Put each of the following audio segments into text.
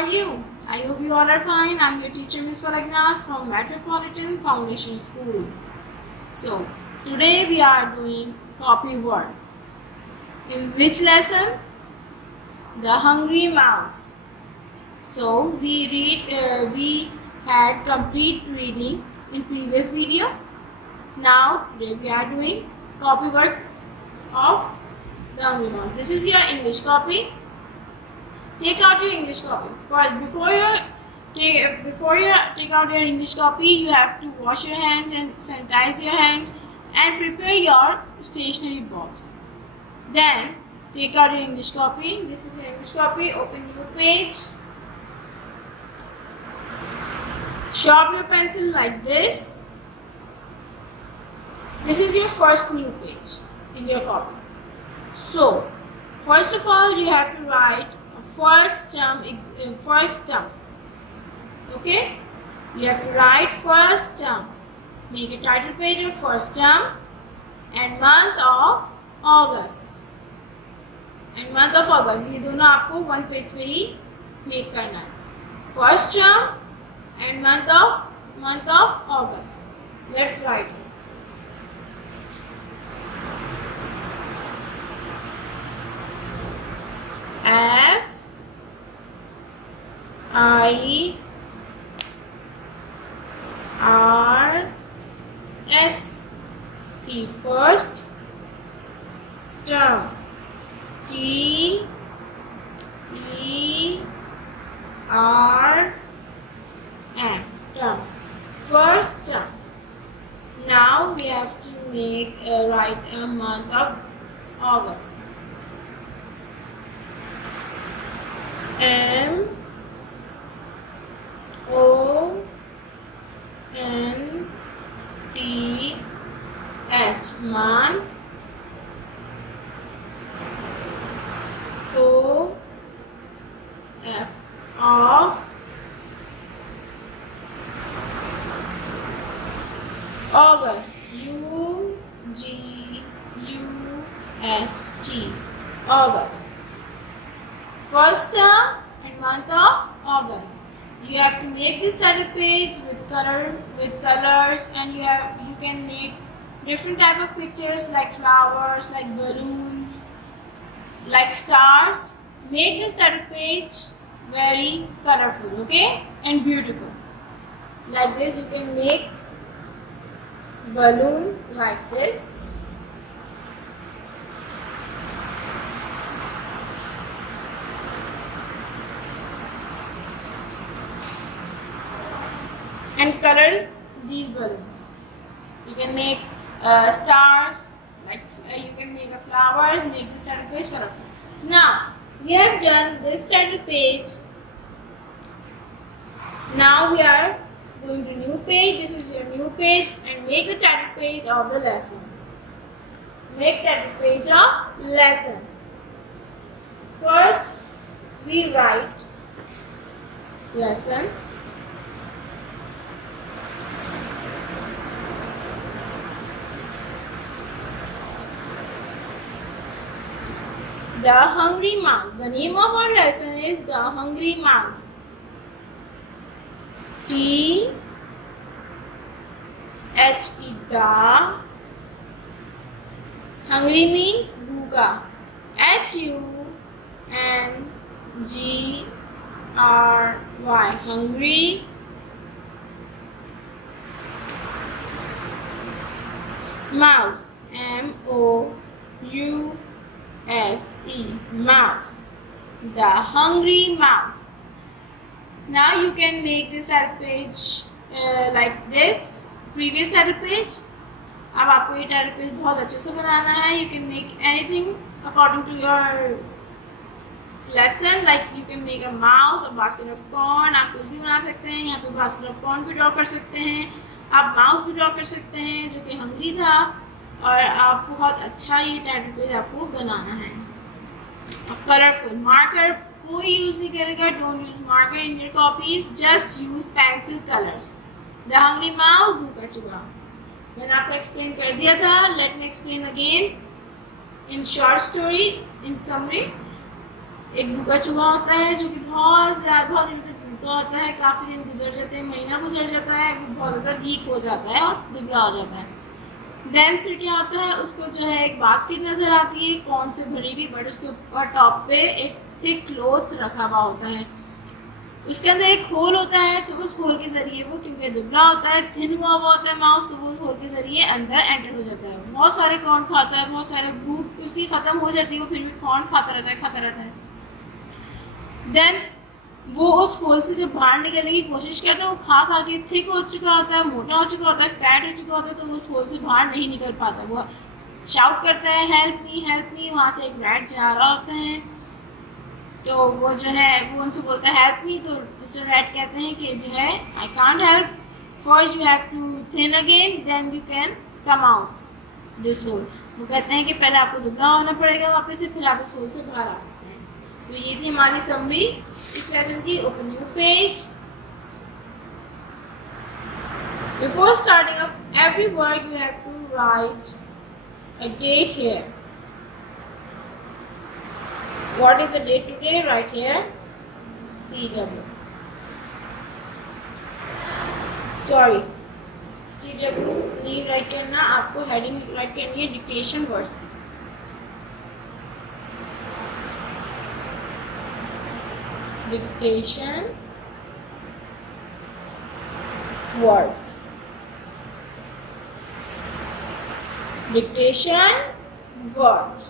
are you? I hope you all are fine. I'm your teacher Ms. Falagnas from Metropolitan Foundation School. So, today we are doing copy work. In which lesson? The Hungry Mouse. So, we had complete reading in previous video. Now, today we are doing copy work of The Hungry Mouse. This is your English copy. Take out your English copy. First, before you take out your English copy, you have to wash your hands and sanitize your hands and prepare your stationery box. Then take out your English copy. This is your English copy. Open new page. Sharpen your pencil like this. This is your first new page in your copy. So, first of all, you have to write first term. Okay, you have to write first term. Make a title page of first term and month of August. ये दोनों आपको one page पे ही make करना है. First term and month of August. Let's write. FIRS की first term. TER term. First term. Now we have to write a month of August. MONTH month. Of August. UGUST. August. First term and month of August. You have to make this title page with colors, and you can make different type of pictures like flowers, like balloons, like stars. Make this title page very colorful, okay, and beautiful. Like this, you can make balloon like this. And color these balloons. You can make stars, like you can make flowers. Make this title page colorful. Now we have done this title page. Now we are going to new page. This is your new page, and make the title page of the lesson. Make title page of lesson. First, we write lesson. The Hungry Mouse. The name of our lesson is The Hungry Mouse. THE da. Hungry means bhuka. HUNGRY. Hungry. Mouse. MOUSE. Mouse. The Hungry Mouse. Now you can make this title page like this. Previous title page. अब आपको ये title page बहुत अच्छे से बनाना है. You can make anything according to your lesson. Like you can make a mouse, a basket of corn. आप कुछ भी बना सकते हैं. यहाँ पे basket of corn भी draw कर सकते हैं. आप mouse भी draw कर सकते हैं जो कि hungry था. और आप बहुत अच्छा ये टाइटल पेज आपको बनाना है. कलरफुल. मार्कर कोई यूज नहीं करेगा. Don't use marker in your copies. Just use pencil colours. The hungry mouse, भूखा चूहा. मैंने आपको एक्सप्लेन कर दिया था. Let me explain again in short story, in summary. एक भूखा चूहा होता है जो कि बहुत दिन तक भूखा होता है, काफ़ी दिन गुजर जाते हैं, महीना गुजर जाता है, वो बहुत ज़्यादा वीक हो जाता है और दुबला हो जाता है। देन फिर क्या होता है, उसको जो है एक बास्केट नज़र आती है कौन से भरी हुई, बट उसके ऊपर टॉप पे एक थिक क्लॉथ रखा हुआ होता है, उसके अंदर एक होल होता है, तो उस होल के ज़रिए वो, क्योंकि दुबला होता है, थिन हुआ होता है माउस, तो वो उस होल के ज़रिए अंदर एंटर हो जाता है। बहुत सारे कॉर्न खाता है, बहुत सारे भूख उसकी ख़त्म हो जाती है, वो फिर भी कॉर्न खाता रहता है। देन वो उस होल से जब बाहर निकलने की कोशिश करता है, वो खा खा के थिक हो चुका होता है, मोटा हो चुका होता है, फैट हो चुका होता है, तो वो उस होल से बाहर नहीं निकल पाता। वो शाउट करता है हेल्प मी, वहाँ से एक रैट जा रहा होता है, तो वो जो है वो उनसे बोलता है हेल्प मी, तो मिस्टर रैट कहते हैं कि जो है I can't help, first you have to thin again then you can come out this whole. वो कहते हैं कि पहले आपको दुबला होना पड़ेगा वापस से, फिर आप इस होल से बाहर आ सकते हैं। तो ये थी हमारी समरी इस लेसन की। Open new page. Before starting up every word you have to write a date here. What is the date today? Right here. CW. Sorry. CW नहीं राइट करना, आपको हेडिंग राइट करनी है डिक्टेशन वर्ड्स की। Dictation words. Dictation words.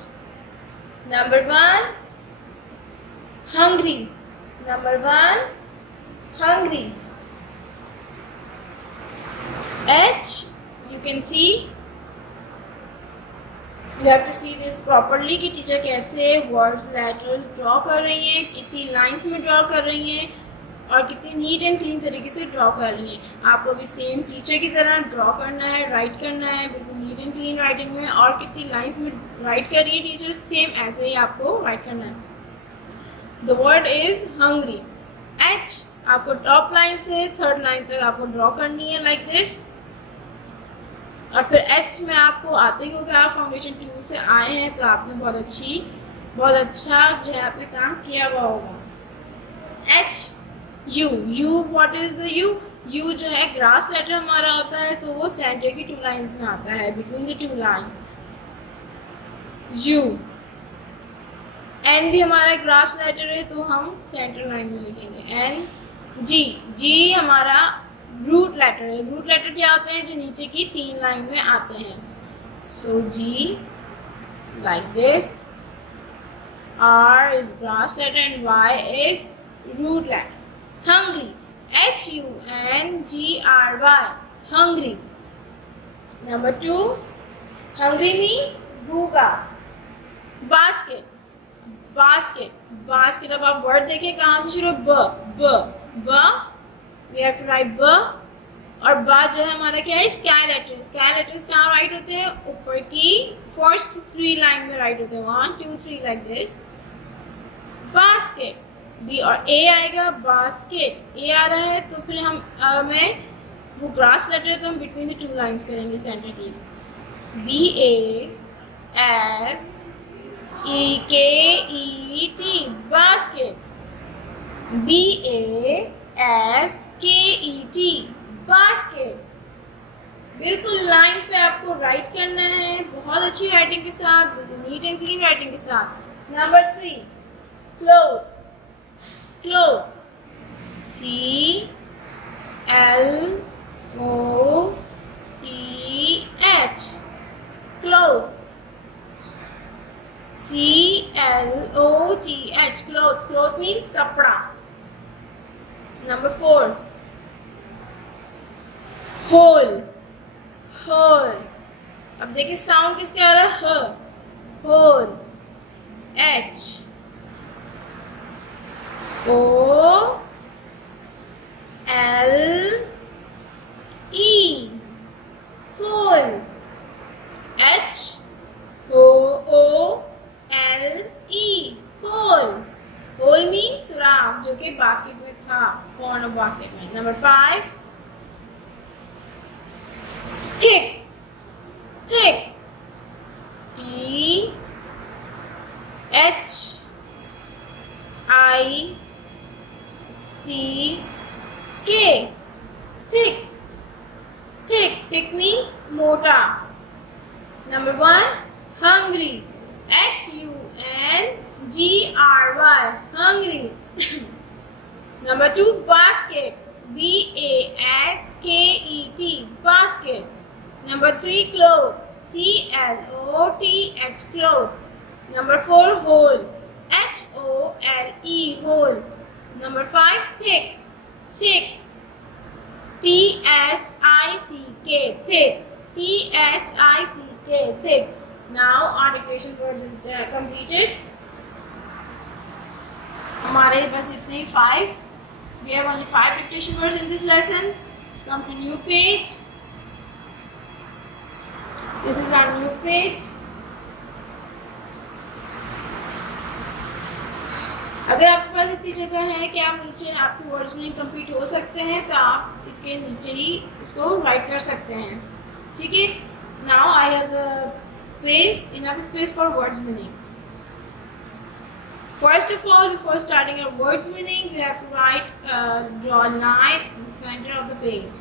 Number 1, hungry. Number 1, hungry. H, you can see. You have to see this properly कि teacher कैसे words, letters draw कर रही हैं, कितनी lines में draw कर रही हैं और कितनी नीट एंड क्लीन तरीके से ड्रॉ कर रही हैं। आपको भी सेम टीचर की तरह ड्रॉ करना है, राइट करना है, बिल्कुल नीट एंड क्लीन राइटिंग में, और कितनी लाइंस में राइट कर रही है टीचर, सेम ऐसे ही आपको राइट करना है। The word is hungry. H आपको टॉप लाइन से थर्ड लाइन तक आपको ड्रॉ करनी है लाइक दिस, और फिर एच में आपको आते ही होगा, आप फाउंडेशन 2 से आए हैं तो आपने बहुत अच्छा जो है यहाँ पे काम किया हुआ होगा। H U, what is the you जो है ग्रास लेटर हमारा होता है, तो वो सेंटर की 2 लाइंस में आता है, बिटवीन द 2 लाइंस यू। एन भी हमारा ग्रास लेटर है, तो हम सेंटर लाइन में लिखेंगे एन। जी हमारा रूट लेटर है। रूट लेटर क्या होते हैं, जो नीचे की 3 लाइन में आते हैं। So G like this, R is grass letter and Y is root letter. Hungry, Hungry, hungry. Number 2, hungry means भूखा। basket अब आप वर्ड देखिए कहाँ से शुरू, ब we have to write ब, और बा जो है हमारा क्या है, स्काई लेटर्स कहाँ राइट होते हैं, ऊपर की फर्स्ट 3 लाइन में राइट होते हैं, 1 2 3 लाइक दिस। बास्केट, बी और ए आएगा, बास्केट ए आ रहा है, तो फिर हम में वो ग्रास लेटर है, तो हम बिटवीन द 2 लाइंस करेंगे सेंटर की। BASKET, basket. BASKET, basket. बिल्कुल लाइन पे आपको राइट करना है, बहुत अच्छी राइटिंग के साथ, नीट एंड क्लीन राइटिंग के साथ। Number 3, cloth. CLOTH, cloth means कपड़ा। Number 4, whole। अब देखिए साउंड किसका आ रहा है, ह, whole। H O L E, whole। H O L E, whole means सुराख, जो कि बास्केट में था, कॉर्नर बास्केट में। Number 5, thick। THICK, I C K. Thick. Thick. Thick means mota. Number 1, hungry. Hungry. Hungry. Number 2, basket. Basket. Basket. Number 3, cloth. Cloth. Cloth. Number 4, hole. Hole. Hole. Number 5, thick. Thick. Thick. Thick. Thick. Now our dictation words is completed. हमारे बस इतने 5. We have only 5 dictation words in this lesson. Come to new page. This is our new page. अगर आपके पास इतनी जगह है कि आप नीचे आपके वर्ड्स में कंप्लीट हो सकते हैं तो आप इसके नीचे ही इसको राइट कर सकते हैं. ठीक है. Now I have enough space for words meaning. First of all, before starting our words meaning, we have to draw a line in the center of the page.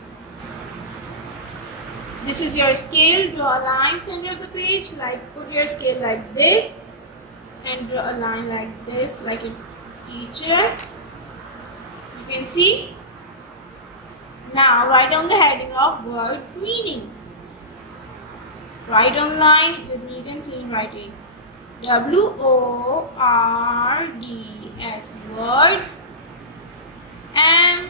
This is your scale. Draw a line center of the page. Like put your scale like this, and draw a line like this, like a teacher. You can see. Now write down the heading of words meaning. Write on line with neat and clean writing. WORDS. Words. MEANING.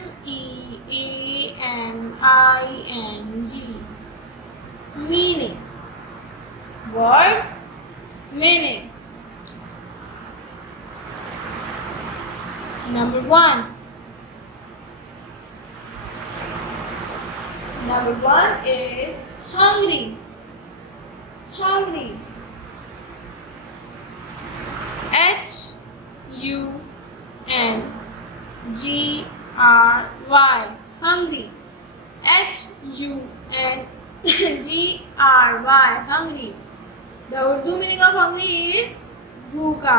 Meaning. Words. Meaning. Number 1. Number 1 is hungry. Hungry. HUNGRY. Hungry. HUNGRY. Hungry. The Urdu meaning of hungry is bhuka.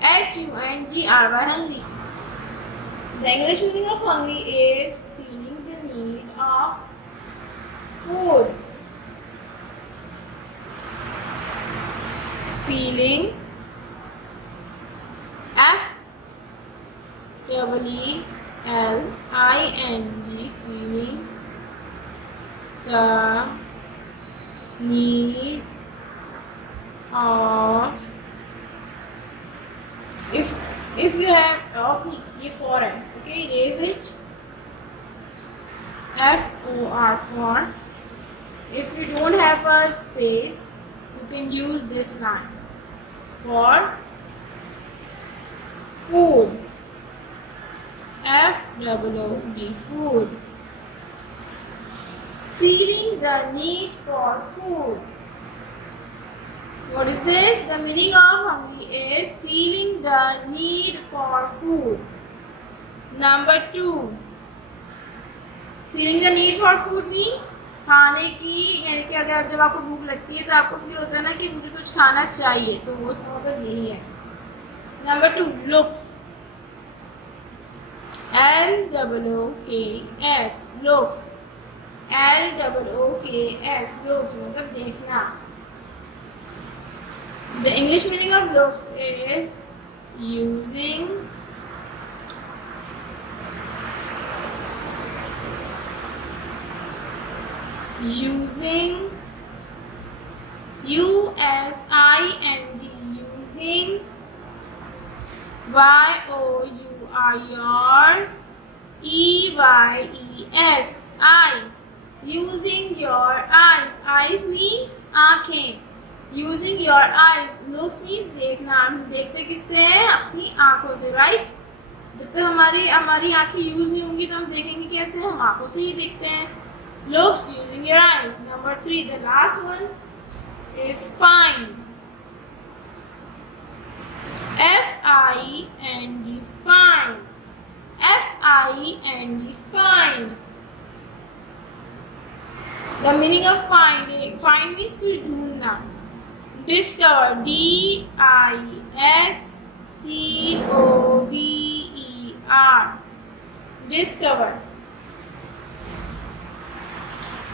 HUNGRY. Hungry. The English meaning of hungry is feeling the need of food. Feeling. FEELING. Feeling the need of. If you have of ये foreign, okay, erase it. FOR for. If you don't have a space, you can use this line for food. FOOD. Food. Feeling the need for food. What is this? The meaning of hungry is feeling the need for food. Number 2. Feeling the need for food means खाने की, यानी कि अगर जब आपको भूख लगती है तो आपको फील होता है ना कि मुझे कुछ खाना चाहिए, तो वो उसका मतलब यही है. Number 2. Looks. LOOKS. Looks. LOOKS. Looks मतलब देखना. The English meaning of looks is using USING. Using YOUR EYES. Eyes. Using your eyes. Eyes means आँखें. Using your eyes. Looks means देखना. हम देखते किससे हैं? अपनी आँखों से, right? जब तक हमारी आँखें यूज नहीं होंगी तो हम देखेंगे कैसे? हम आँखों से ही देखते हैं. Looks using your eyes. Number 3, the last one is find. FIND. Find. FIND. Find. The meaning of find means कुछ ढूंढना. Discover. DISCOVER. Cover. Discover.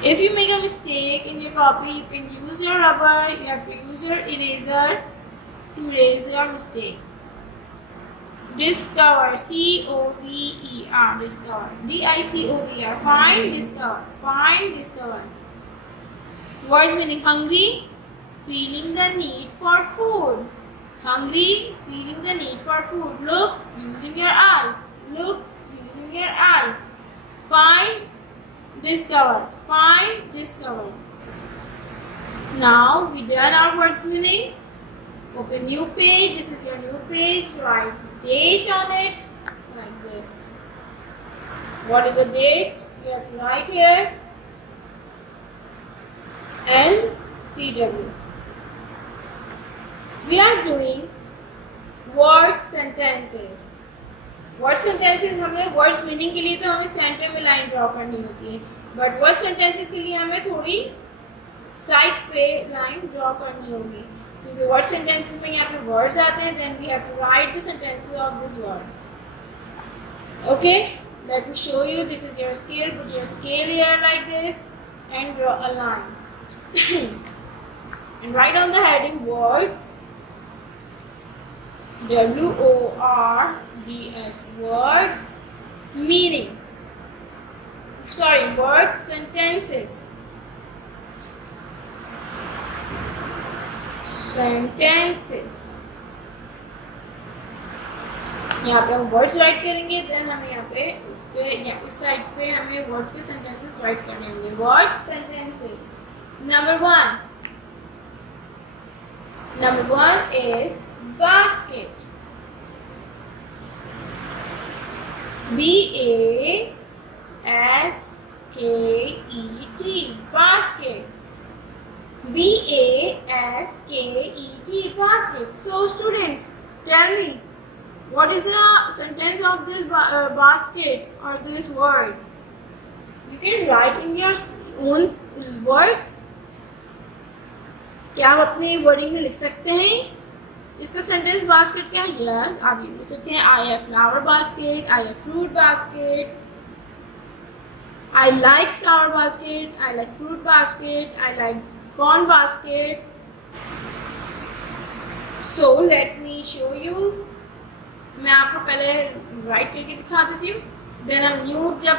If you make a mistake in your copy, you can use your rubber. You have to use your eraser to erase your mistake. Discover. Cover. Discover. Discover. Find. Discover. Find. Discover. Words meaning hungry, feeling the need for food. Hungry, feeling the need for food. Looks, using your eyes. Looks, using your eyes. Find, discover. Find, discover. Now we done our words meaning. Open new page. This is your new page. Write date on it like this. What is the date? You have to write here. NCW. We are doing word sentences. Word sentences हमने words meaning के लिए तो हमें centre में line draw करनी होती है, but word sentences के लिए हमें थोड़ी साइड पे लाइन ड्रॉ करनी होगी, क्योंकि word sentences में यहाँ पे words आते हैं, then we have to write the sentences of this word. Okay, let me show you. This is your scale. Put your scale here like this and draw a line. And write on the heading words. WORDS. Words meaning. Word sentences. Sentences. यहाँ पे हम words right करेंगे, then हमें यहाँ पे इस side पे हमें वर्ड्स के सेंटेंसेस राइट करने होंगे. Word sentences. Number one is basket. BASKET. Basket. BASKET. Basket. So students, tell me, what is the sentence of this basket or this word? You can write in your own words. क्या आप अपने wording में लिख सकते हैं इसका sentence basket क्या है? यस, आप ये लिख सकते हैं. I have flower basket, I have fruit basket, I like flower basket, I like fruit basket, I like corn basket. So let me show you. मैं आपको पहले राइट करके दिखा देती हूँ, देन हम न्यू जब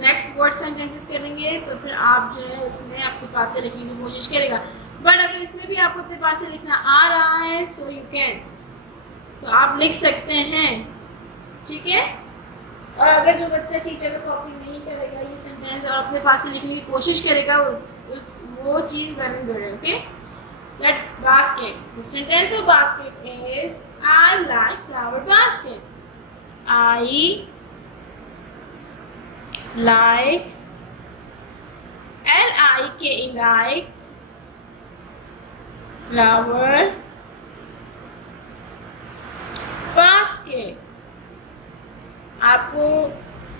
नेक्स्ट वर्ड सेंटेंसेस करेंगे तो फिर आप जो है उसमें अपने पास से लिखने की कोशिश करेगा. बट अगर इसमें भी आपको अपने पास से लिखना आ रहा है सो यू कैन, तो आप लिख सकते हैं, ठीक है. और अगर जो बच्चा टीचर का कॉपी नहीं करेगा ये सेंटेंस और अपने पास से लिखने की कोशिश करेगा वो चीज़ वेल एंड गुड है. Okay, let basket. The sentence of basket is I like flower basket. I like like flower basket. आपको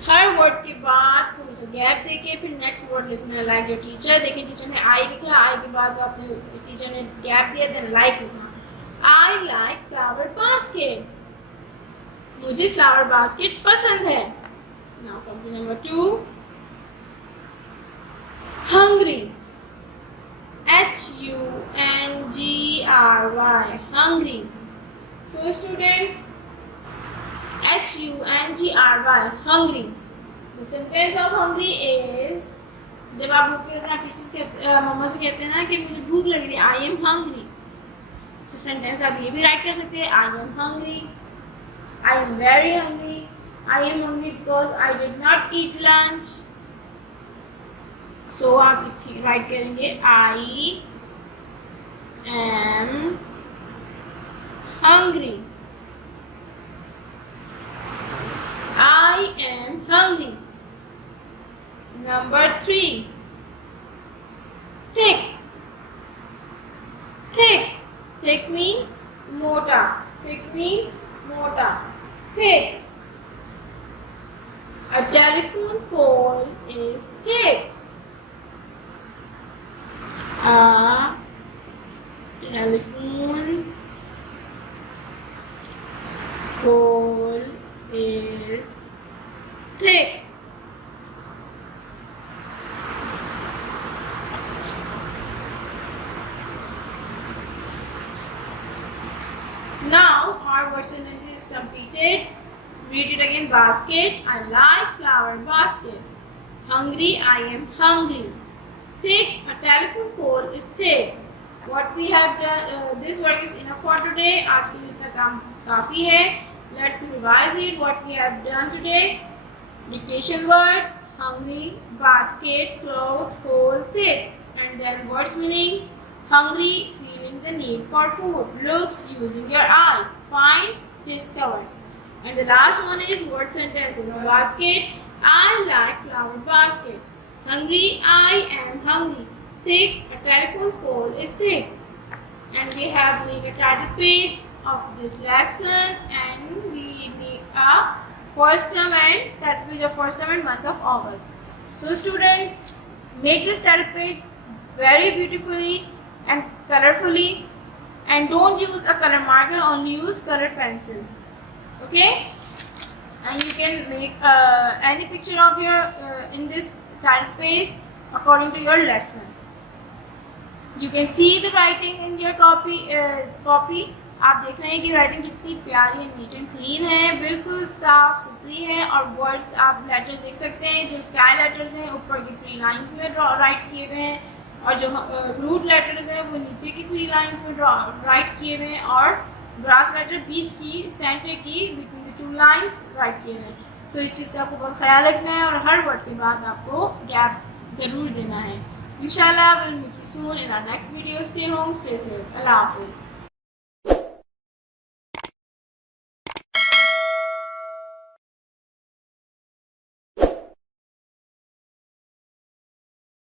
हर वर्ड के बाद थोड़ा सा गैप देके फिर नेक्स्ट वर्ड लिखना है. Like your teacher. देखिए टीचर ने आई लिखा, आई के बाद आपने टीचर ने गैप दिया, देन लाइक लिखा. आई लाइक फ्लावर बास्केट. मुझे फ्लावर बास्केट पसंद है. Now come to number 2. Hungry. HUNGRY. Hungry. So students, HUNGRY. Hungry. The sentence of hungry is, जब आप भूखे होते हैं आप टीचर्स मम्मा से कहते हैं ना कि मुझे भूख लग रही है, I am hungry. So sentence आप ये भी राइट कर सकते हैं, I am hungry. I am very hungry. I am hungry because I did not eat lunch. So आप राइट करेंगे I am hungry. I am hungry. Number 3. Thick. Thick. Thick means mota. Thick means mota. Thick. A telephone pole is thick. A telephone basket. Read it again. Basket. I like flower basket. Hungry. I am hungry. Thick. A telephone pole is thick. What we have done. This work is enough for today. आज के लिए इतना काम काफी है. Let's revise it. What we have done today. Dictation words. Hungry, basket, cloud, hole, thick. And then words meaning. Hungry, feeling the need for food. Looks, using your eyes. Find, discover. And the last one is word sentences. Basket, I like flower basket. Hungry, I am hungry. Thick, a telephone pole is thick. And we have made a title page of this lesson, and we make a first term and title page of first term and month of August. So students, make this title page very beautifully and colorfully, and don't use a color marker, only use colored pencil. Okay, and you can make any picture of your in this title page according to your lesson. You can see the writing in your copy. आप देख रहे हैं कि writing कितनी प्यारी है, neat and clean है, बिल्कुल साफ सुथरी है. और वर्ड्स आप लेटर्स देख सकते हैं जो स्काई लेटर्स हैं ऊपर की 3 लाइंस में राइट किए हुए हैं, और जो रूट लेटर्स हैं वो नीचे की 3 लाइंस में राइट किए हुए हैं, और ग्रास लेटर बीच की सेंटर की बिटवीन द 2 लाइंस राइट किए हुए हैं. सो इस चीज़ का आपको बहुत ख्याल रखना है, और हर वर्ड के बाद आपको गैप ज़रूर देना है. इंशाल्लाह will meet you soon in our next video. Stay home, stay safe. अल्लाह हाफिज़.